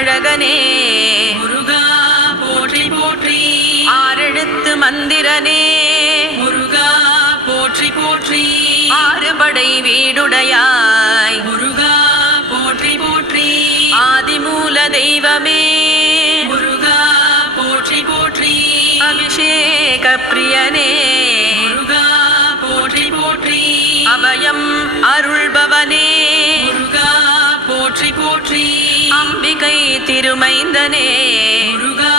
அழகனே. முருகா போற்றி போற்றி. ஆறெழுத்து மந்திரனே. முருகா போற்றி போற்றி. ஆறுபடை வீடுடையாய். முருகா போற்றி போற்றி. ஆதிமூல தெய்வமே. முருகா போற்றி போற்றி. அபிஷேக பிரியனே அம்பிகை திருமைந்தனே. முருகா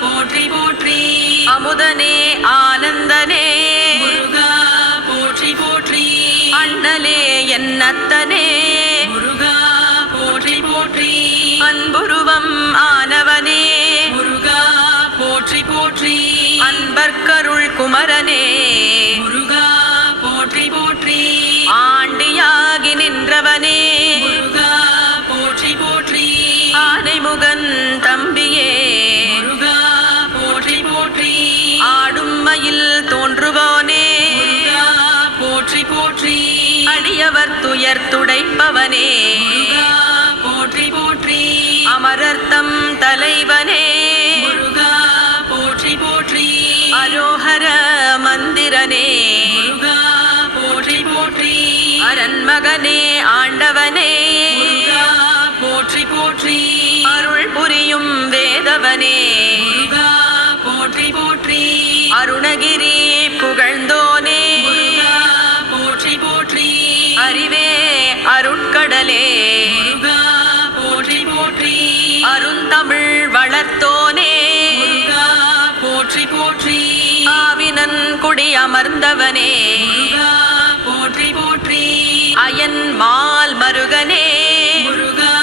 போற்றி போற்றி. அமுதனே ஆனந்தனே. முருகா போற்றி போற்றி. அண்ணலே என்னத்தனே. முருகா போற்றி போற்றி. அன்புருவம் ஆனவனே. முருகா போற்றி போற்றி. அன்பர்க்கருள் குமரனே. தோன்றுவோனே. போற்றி போற்றி. அடியவர் துயர் துடைப்பவனே. போற்றி போற்றி. அமரர்த்தம் தலைவனே. போற்றி போற்றி. அரோஹர மந்திரனே. போற்றி போற்றி. அரண்மகனே ஆண்டவனே. போற்றி போற்றி. அருள் புரியும் வேதவனே. அருணகிரி புகழ்ந்தோனே. போற்றி போற்றி. அறிவே அருட்கடலே. போற்றி போற்றி. அருந்தமிழ் வளர்த்தோனே. போற்றி போற்றி. ஆவினன் குடி அமர்ந்தவனே. போற்றி போற்றி. அயன் மால் மருகனே. முருகா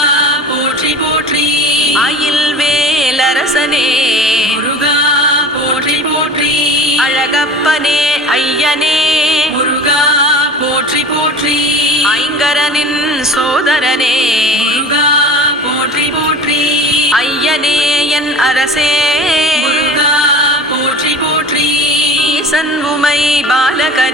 போற்றி போற்றி. அயில் வேலரசனே முருகா அழகப்பனே ஐயனே. முருகா போற்றி போற்றி. ஐங்கரனின் சோதரனே. முருகா போற்றி போற்றி. ஐயனே என் அரசே. முருகா போற்றி போற்றி. ஈசன் உமை பாலகனே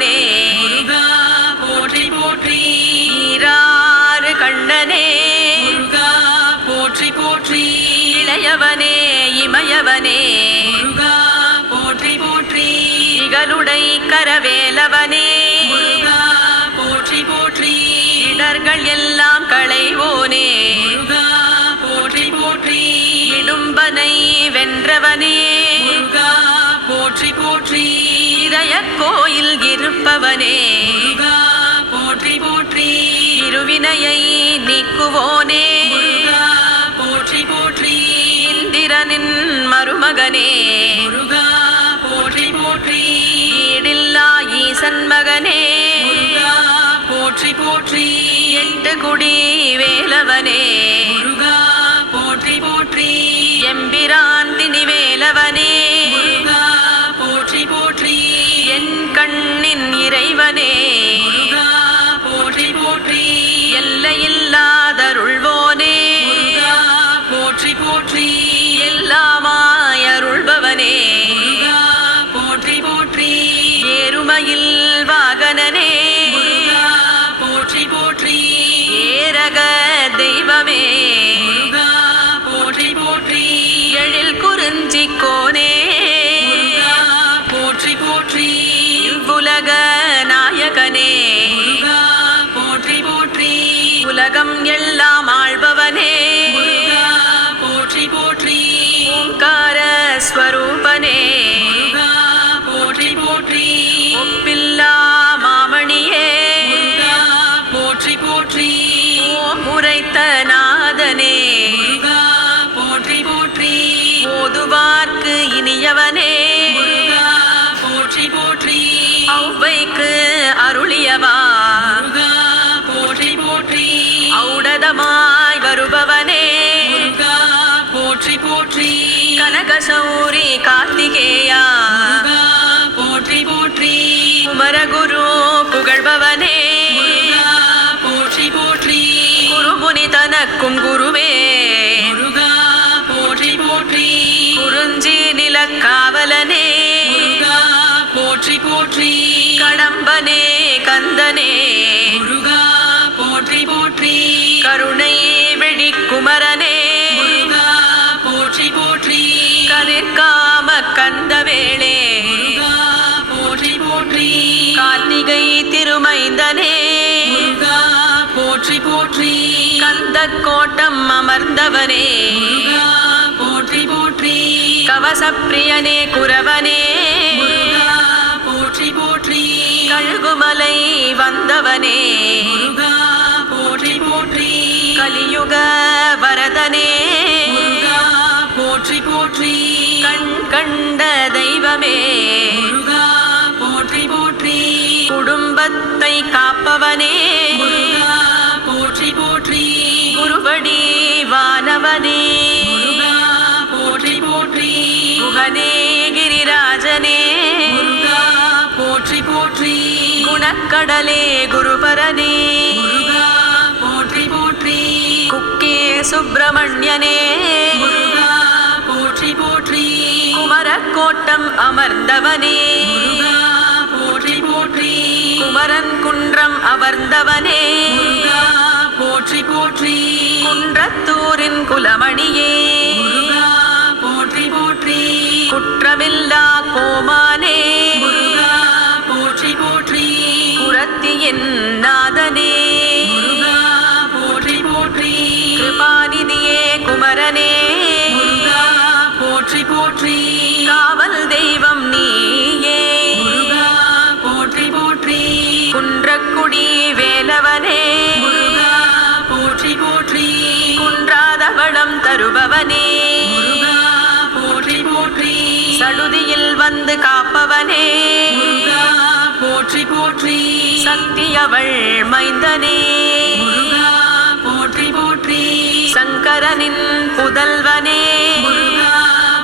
கரவேலவனே முருகா போற்றி போற்றி. இடர்கள் எல்லாம் களைவோனே. போற்றி போற்றி. இடும்பனை வென்றவனே. போற்றி போற்றி. இதய கோயில் இருப்பவனே. போற்றி போற்றி. இருவினையை நீக்குவோனே. போற்றி போற்றி. இந்திரனின் மருமகனே. முருகா ஈசன் மகனே. போற்றி போற்றி. எட்டு குடி வேலவனே. முருகா நிற்கும் குருவே. முருகா போற்றி போற்றி. குறிஞ்சி நிலக்காவலனே. முருகா போற்றி போற்றி. கடம்பனே கந்தனே. முருகா போற்றி போற்றி. கருணை வெடிக்குமரனே. முருகா போற்றி போற்றி. கதிர்காம கந்தவேளே. முருகா போற்றி போற்றி. கார்த்திகை திருமைந்தனே. கோட்டம் அமர்ந்தவனே. போற்றி போற்றி கவசப்பிரியனே குரவனே. போற்றி போற்றி கழுகுமலை வந்தவனே. போற்றி போற்றி கலியுக வரதனே. போற்றி போற்றி கண் கண்ட தெய்வமே. போற்றி போற்றி குடும்பத்தை காப்பவனே. குணக்கடலே குருபரனே. போற்றி போற்றி. குக்கே சுப்பிரமணியனே. போற்றி போற்றி. குமரக்கோட்டம் அமர்ந்தவனே. போற்றி போற்றி. குமரன் குன்றம் அமர்ந்தவனே. போற்றி போற்றி. குன்றத்தூரின் குலமணியே. போற்றி போற்றி. குற்றமில்லா கோமானே. குரத்தியின் நாதனே போற்றி போற்றி. கிருபாநிதியே குமரனே. போற்றி போற்றி. காவல் தெய்வம் நீயே. போற்றி போற்றி. குன்றக்குடி வேலவனே. போற்றி போற்றி. குன்றாத வளம் தருபவனே போற்றி போற்றி. சடுதியில் வந்து காப்பவனே. போற்றி போற்றி. சக்தி அவள் மைந்தனே போற்றி போற்றி. சங்கரனின் புதல்வனே.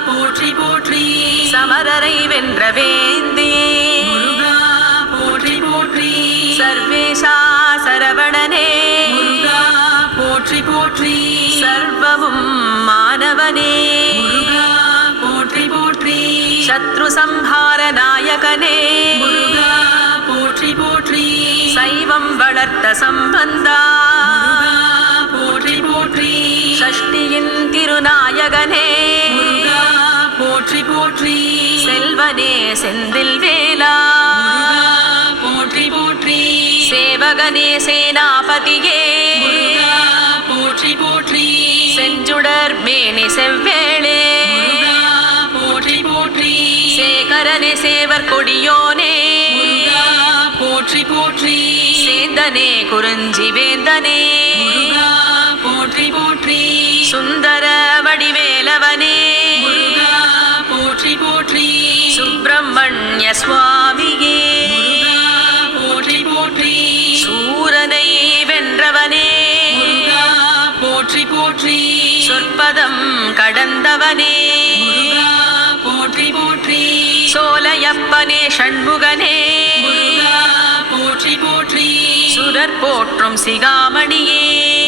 போற்றி போற்றி. சமரரை வென்ற வேந்தே. போற்றி போற்றி. சர்வேஷா சரவணனே. போற்றி போற்றி. சர்வமும் மாணவனே. போற்றி போற்றி. சத்ரு சம்ஹார நாயகனே. சைவம் வளர்த்த சம்பந்தா. போற்றி போற்றி. ஷஷ்டியின் திருநாயகனே. போற்றி போற்றி. செல்வனே செந்தில் வேலா. போற்றி போற்றி. சேவகனே சேனாபதியே. போற்றி போற்றி. செஞ்சுடர் மேனி செவ்வேளே. போற்றி போற்றி. சேகரனே சேவர் கொடியோனே. சேந்தனே குறிஞ்சி வேந்தனே. போற்றி போற்றி. சுந்தர வடிவேலவனே. போற்றி போற்றி. சுப்பிரமணிய சுவாமியே. போற்றி போற்றி. சூரனை வென்றவனே. போற்றி போற்றி. சொற்பதம் கடந்தவனே. போற்றி போற்றி. சோலையப்பனே ஷண்முகனே. போற்றி போற்றி. சுரர் போற்றும் சிகாமணியே.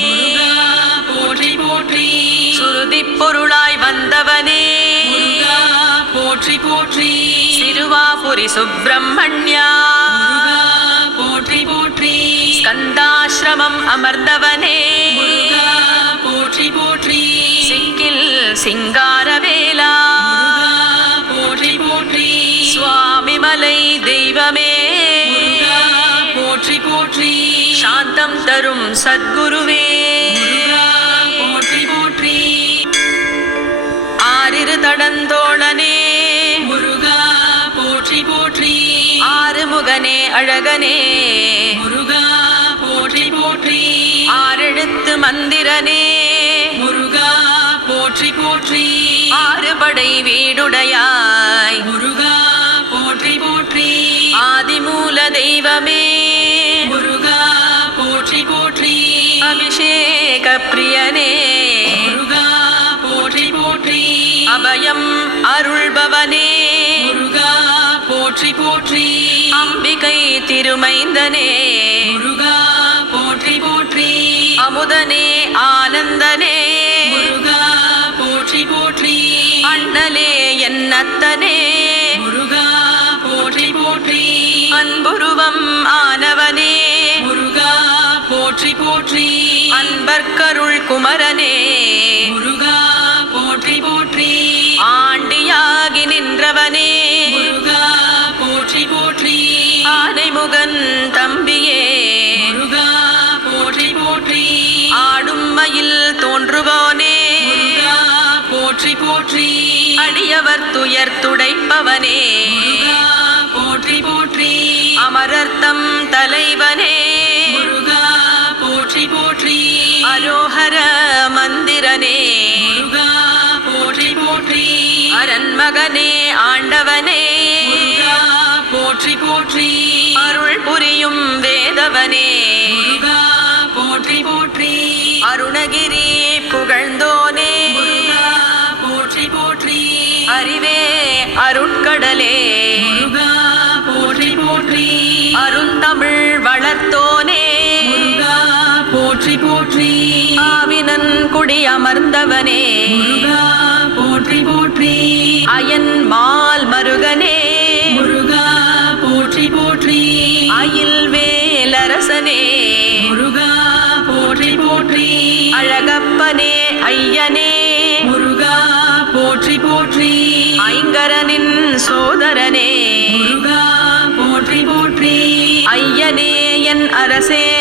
போற்றி போற்றி. சுருதி பொருளாய் வந்தவனே. போற்றி போற்றி. சிறுவாபுரி சுப்பிரமணியா. போற்றி போற்றி. ஸ்கந்தாசிரமம் அமர்ந்தவனே. போற்றி போற்றி. சிக்கில் சிங்காரவேலா. தரும் சத்குருவே. போற்றி போற்றி. ஆறிரு தடந்தோழனே. முருகா போற்றி போற்றி. ஆறுமுகனே அழகனே. முருகா போற்றி போற்றி. ஆறெழுத்து மந்திரனே. முருகா போற்றி போற்றி. ஆறுபடை வீடுடையாய். முருகா போற்றி போற்றி. ஆதிமூல தெய்வமே. போற்றி. அம்பிகை திருமைந்தனே. முருகா போற்றி போற்றி. அமுதனே ஆனந்தனே. முருகா போற்றி போற்றி. அண்ணலே என்னத்தனே. முருகா போற்றி போற்றி. அன்புருவம் ஆனவனே. முருகா போற்றி போற்றி. அன்பர்க்கருள் குமரனே. முருகா போற்றி போற்றி. அடியவர் துயர் துடைப்பவனே. போற்றி போற்றி. அமரர்த்தம் தலைவனே. போற்றி போற்றி. அரோஹர மந்திரனே. போற்றி போற்றி. அரண்மகனே ஆண்டவனே. போற்றி போற்றி. அருள் புரியும் வேதவனே. போற்றி போற்றி. அருணகிரி புகழ்ந்தோனே. போற்றி போற்றி. அறிவே அருட்கடலே. போற்றி போற்றி. அருந்தமிழ் வளர்த்தோனே. போற்றி போற்றி. ஆவினன் குடி அமர்ந்தவனே. போற்றி போற்றி. அயன் மால் மருகனே. ஐயனே. முருகா போற்றி போற்றி. ஐங்கரனின் சோதரனே. முருகா போற்றி போற்றி. ஐயனே என் அரசே.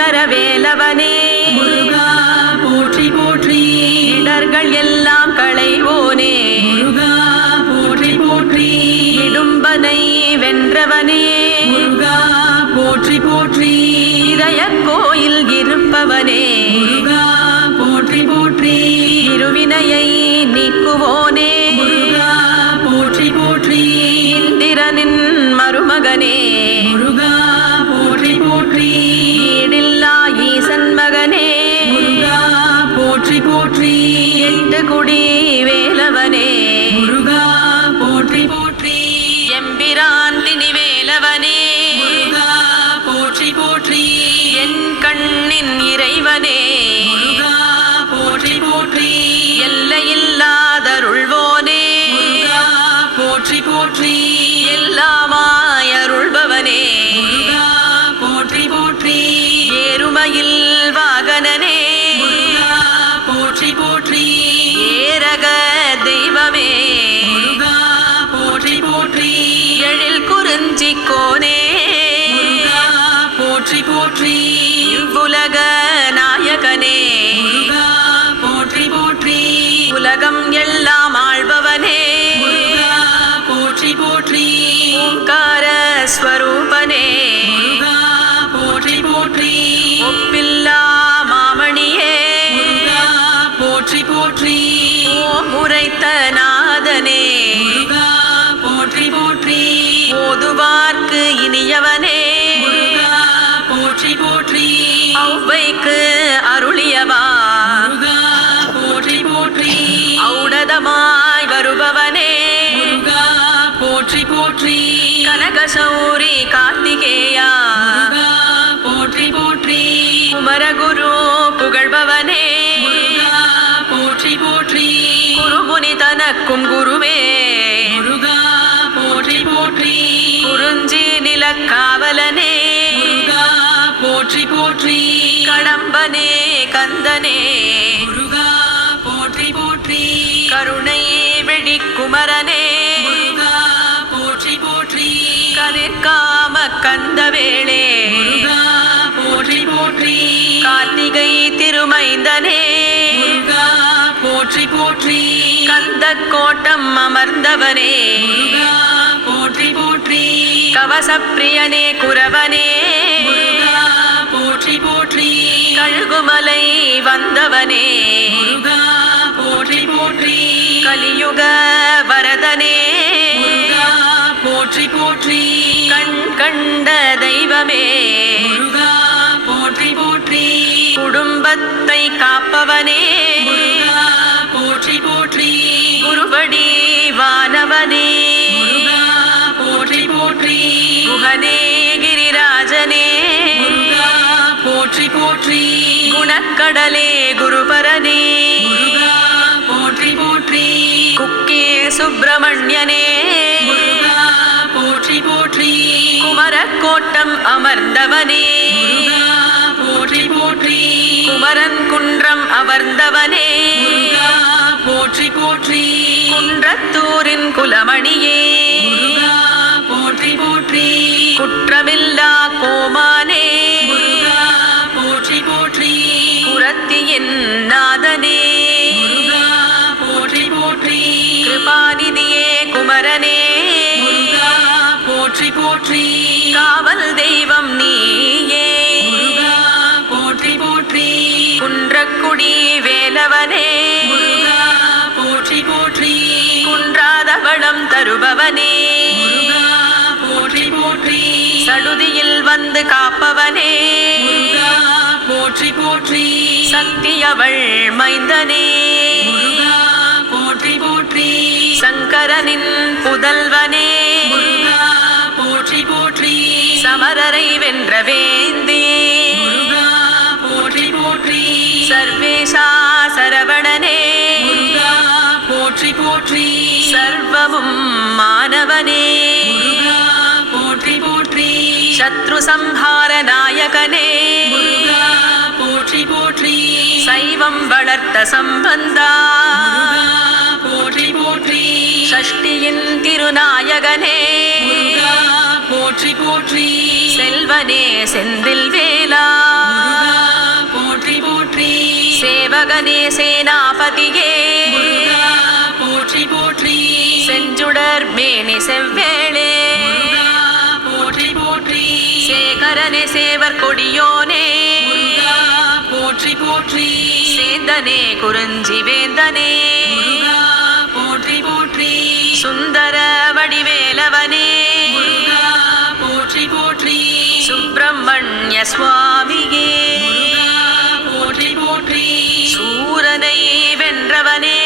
இகலுடை கரவேலவனே முருகா போற்றி போற்றி. இடர்கள் எல்லாம் களைவோனே. முருகா போற்றி போற்றி. இடும்பனை வென்றவனே. முருகா போற்றி போற்றி. இதய குறிஞ்சி தனக்கும் குருவே. முருகா போற்றி போற்றி. குறிஞ்சி நிலக்காவலனே. முருகா போற்றி போற்றி. கடம்பனே கந்தனே. முருகா போற்றி போற்றி. கருணை வெடிக்குமரனே. முருகா போற்றி போற்றி. கதிர்காம கந்தவேளே. முருகா போற்றி போற்றி. கார்த்திகை திருமைந்தனே. முருகா போற்றி போற்றி. கந்த கோட்டம் அமர்ந்தவனே. போற்றி போற்றி. கவசப்பிரியனே குரவனே. போற்றி போற்றி. கழுகுமலை வந்தவனே. போற்றி போற்றி. கலியுக வரதனே. போற்றி போற்றி. கண் கண்ட தெய்வமே. போற்றி போற்றி. குடும்பத்தை காப்பவனே. குணக்கடலே குருபரனே. முருகா போற்றி போற்றி. குக்கே சுப்பிரமணியனே. போற்றி போற்றி. குமரக்கோட்டம் அமர்ந்தவனே. போற்றி போற்றி. குமரன் குன்றம் அமர்ந்தவனே. போற்றி போற்றி. குன்றத்தூரின் குலமணியே. போற்றி போற்றி. குற்றமில்லா கோமானே. குரத்தியின் நாதனே. போற்றி போற்றி. கிருபாநிதியே குமரனே. போற்றி போற்றி. காவல் தெய்வம் நீயே. போற்றி போற்றி. குன்றக்குடி வேலவனே. போற்றி போற்றி. குன்றாத வளம் தருபவனே போற்றி போற்றி. சடுதியில் வந்து காப்பவனே. போற்றி போற்றி சக்தியவள் மைந்தனே. போற்றி போற்றி. சங்கரனின் புதல்வனே. போற்றி போற்றி. சமரரை வென்ற வேந்தே. போற்றி போற்றி. சர்வேசா சரவணனே. போற்றி போற்றி. சர்வமும் மாணவனே. போற்றி போற்றி. சத்ரு சம்ஹார நாயகனே. சைவம் வளர்த்த சம்பந்தா. போற்றி போற்றி. ஷஷ்டியின் திருநாயகனே. போற்றி போற்றி. செல்வனே செந்தில் வேலா. போற்றி போற்றி. சேவகனே சேனாபதியே. போற்றி போற்றி. செஞ்சுடர் மேனி செவ்வேளே. போற்றி போற்றி. சேகரனே சேவர் கொடியோனே சேந்தனே குறிஞ்சி வேந்தனே போற்றி போற்றி. சுந்தர வடிவேலவனே. போற்றி போற்றி. சுப்பிரமணிய சுவாமியே. போற்றி போற்றி. சூரனை வென்றவனே.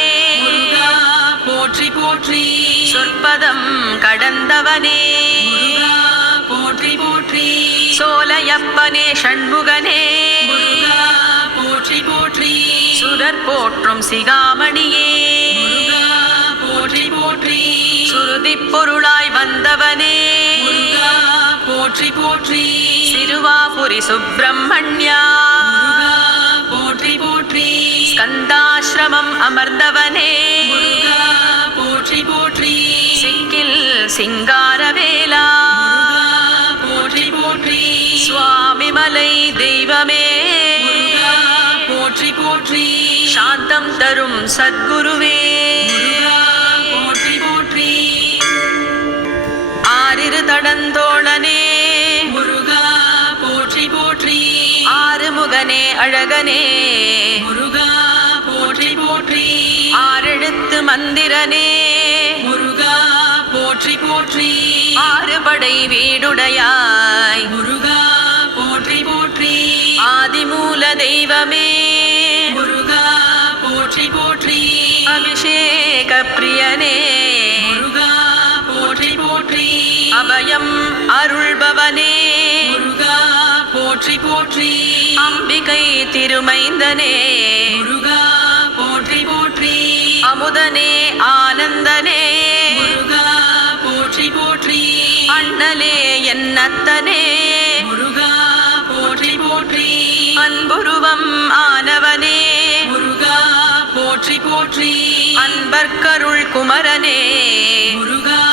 போற்றி போற்றி. சொற்பதம் கடந்தவனே. போற்றி போற்றி. சோலையப்பனே ஷண்முகனே சுரர் போற்றும் சிகாமணியே. போற்றி போற்றி. சுருதி பொருளாய் வந்தவனே. போற்றி போற்றி. சிறுவாபுரி சுப்பிரமணியா. போற்றி போற்றி. ஸ்கந்தாசிரமம் அமர்ந்தவனே. போற்றி போற்றி. சிக்கில் சிங்காரவேலா. போற்றி போற்றி. சுவாமிமலை தெய்வமே. சாந்தம் தரும் சத்குருவே. போற்றி போற்றி ஆறிரு தடந்தோழனே. முருகா போற்றி போற்றி. ஆறுமுகனே அழகனே. முருகா போற்றி போற்றி. ஆறெழுத்து மந்திரனே. முருகா போற்றி போற்றி. ஆறுபடை வீடுடையாய். முருகா போற்றி போற்றி. ஆதிமூல தெய்வமே. போற்றி. அம்பிகை திருமைந்தனே. முருகா போற்றி போற்றி. அமுதனே ஆனந்தனே. முருகா போற்றி போற்றி. அண்ணலே என்னத்தனே. முருகா போற்றி போற்றி. அன்புருவம் ஆனவனே. முருகா போற்றி போற்றி. அன்பர்க்கருள் குமரனே. முருகா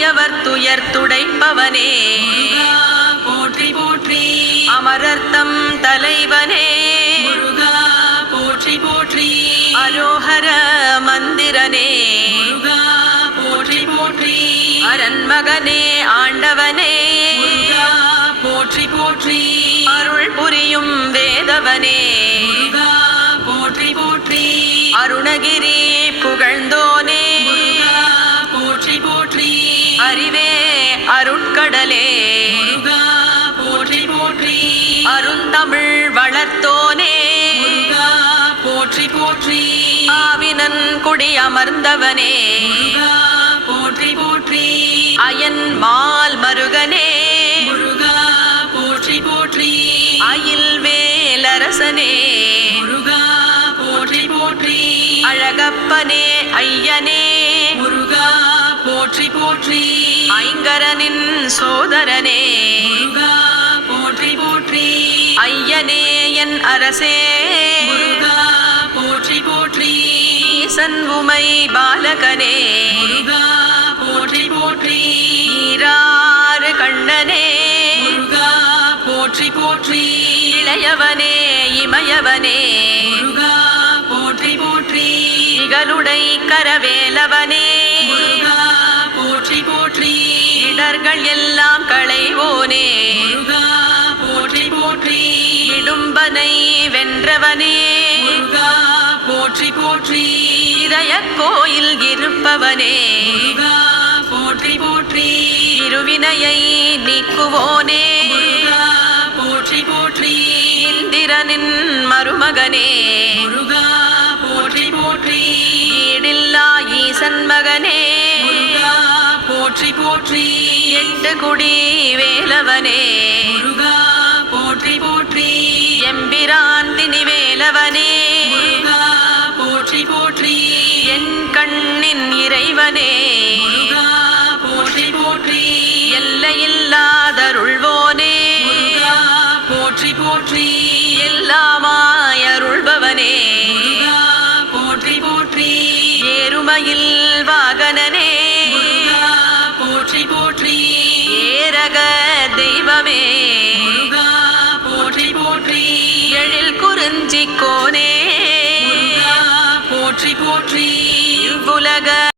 துயர் துடைப்பவனே. முருகா போற்றி போற்றி. அமரர்த்தம் தலைவனே. போற்றி போற்றி. அரோஹர மந்திரனே. போற்றி போற்றி. அரண்மகனே ஆண்டவனே. போற்றி போற்றி. அருள் புரியும் வேதவனே. போற்றி போற்றி. அருணகிரி அருட்கடலே. போற்றி போற்றி. அருந்தமிழ் வளர்த்தோனே. போற்றி போற்றி. ஆவினன் குடி அமர்ந்தவனே. போற்றி போற்றி. அயன் மால் மருகனே. போற்றி போற்றி. அயில் வேலரசனே. போற்றி போற்றி. அழகப்பனே ஐயனே. ஐங்கரனின் சோதரனே. போற்றி போற்றி. ஐயனே என் அரசே. போற்றி போற்றி. ஈசன் உமை பாலகனே. போற்றி போற்றி. ஈராறு கண்ணனே. போற்றி போற்றி. இளையவனே இமயவனே. போற்றி போற்றி. இகலுடை கரவேலவனே. வென்றவனே. போற்றி போற்றி. இதய கோயில் இருப்பவனே. போற்றி போற்றி. இருவினையை நீக்குவோனே. போற்றி போற்றி. இந்திரனின் மருமகனே. போற்றி போற்றி. ஈடில்லா ஈசன் மகனே. போற்றி போற்றி. எட்டு குடி வேலவனே. முருகா எம்பிரான் திணிவேலவனே முருகா போற்றி போற்றி. என் கண்ணின் இறைவனே. போற்றி போற்றி. எல்லையில்லாதருள்வோனே. போற்றி போற்றி. எல்லாமாயருள்பவனே போற்றி போற்றி. ஏறுமையில் வாகனனே. போற்றி போற்றி. ஏரக கோனே போற்றி போற்றி இவ்வுலக